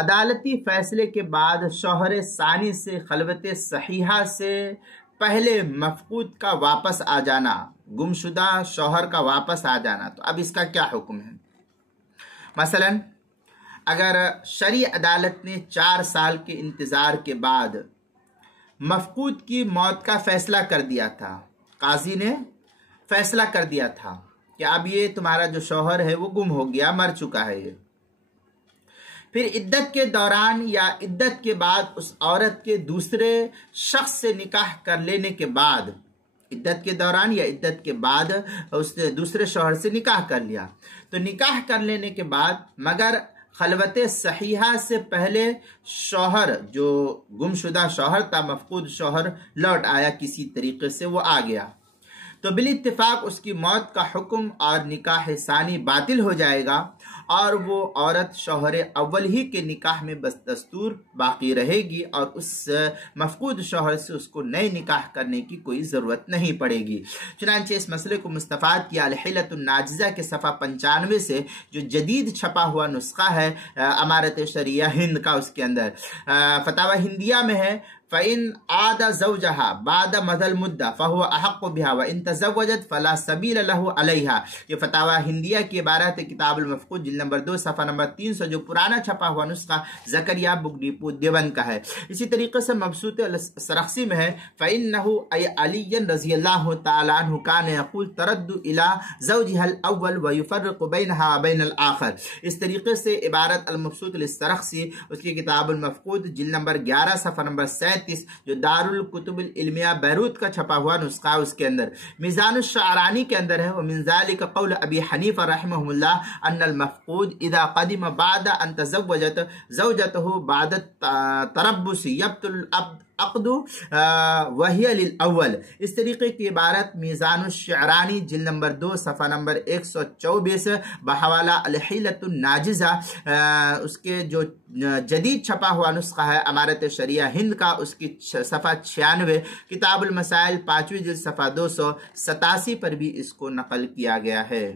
عدالتی فیصلے کے بعد شوہر ثانی سے خلوت صحیحہ سے پہلے مفقود کا واپس آ جانا، گمشدہ شوہر کا واپس آ جانا، تو اب اس کا کیا حکم ہے؟ مثلا اگر شرعی عدالت نے 4 سال کے انتظار کے بعد مفقود کی موت کا فیصلہ کر دیا تھا، قاضی نے فیصلہ کر دیا تھا کہ اب یہ تمہارا جو شوہر ہے وہ گم ہو گیا، مر چکا ہے یہ، پھر عدت کے دوران یا عدت کے بعد اس عورت کے دوسرے شخص سے نکاح کر لینے کے بعد، عدت کے دوران یا عدت کے بعد اس نے دوسرے شوہر سے نکاح کر لیا، تو نکاح کر لینے کے بعد مگر خلوت صحیحہ سے پہلے شوہر جو گمشدہ شوہر تھا، مفقود شوہر لوٹ آیا، کسی طریقے سے وہ آ گیا، تو بالاتفاق اس کی موت کا حکم اور نکاح ثانی باطل ہو جائے گا، اور وہ عورت شوہر اول ہی کے نکاح میں بس دستور باقی رہے گی، اور اس مفقود شوہر سے اس کو نئے نکاح کرنے کی کوئی ضرورت نہیں پڑے گی۔ چنانچہ اس مسئلے کو مستفاد کیا الحیلۃ الناجزہ کے صفحہ 95 سے، جو جدید چھپا ہوا نسخہ ہے امارت شریعہ ہند کا، اس کے اندر فتاوی ہندیہ میں ہے، فَإِنْ عَادَ زَوْجَهَا بَعْدَ مَضَى الْمُدَّةِ فَهُوَ أَحَقُّ بِهَا وَإِنْ تَزَوَّجَتْ فَلَا سَبِيلَ لَهُ عَلَيْهَا۔ یہ فتاوی ہندیہ کی عبارت ہے، کتاب المفقود جلد نمبر 2 صفحہ نمبر 300، جو پرانا چھپا ہوا نسخہ زکریا بک ڈیپو دیوبند کا ہے۔ اسی طریقے سے مبسوط السرخسی میں ہے، فَإِنَّهُ أَيْ عَلِيٌّ رضی اللہ تعالیٰ عنہ كان يقول ترد إلى زوجها الأول ويفرق بينها وبين الآخر۔ اس طریقے سے عبارت المبسوط السرخسی اس کی کتاب المفقود جلد نمبر 11 صفحہ نمبر 37، جو دار الکتب العلمیہ بیروت کا چھپا ہوا نسخہ، اس کے اندر میزان الشعرانی کے اندر ہے، ومن ذلك قول ابی حنیفہ رحمہ اللہ ان المفقود اذا قدم بعد ان تزوجت زوجته بعد التربص يبطل عقد وہی للاول۔ اس طریقے کی عبارت میزان الشعرانی جلد نمبر 2 صفحہ نمبر 124 بحوالہ الحیلۃ الناجزہ، اس کے جو جدید چھپا ہوا نسخہ ہے امارت شریعہ ہند کا، اس کی صفحہ 96، کتاب المسائل 5ویں جلد صفحہ 287 پر بھی اس کو نقل کیا گیا ہے۔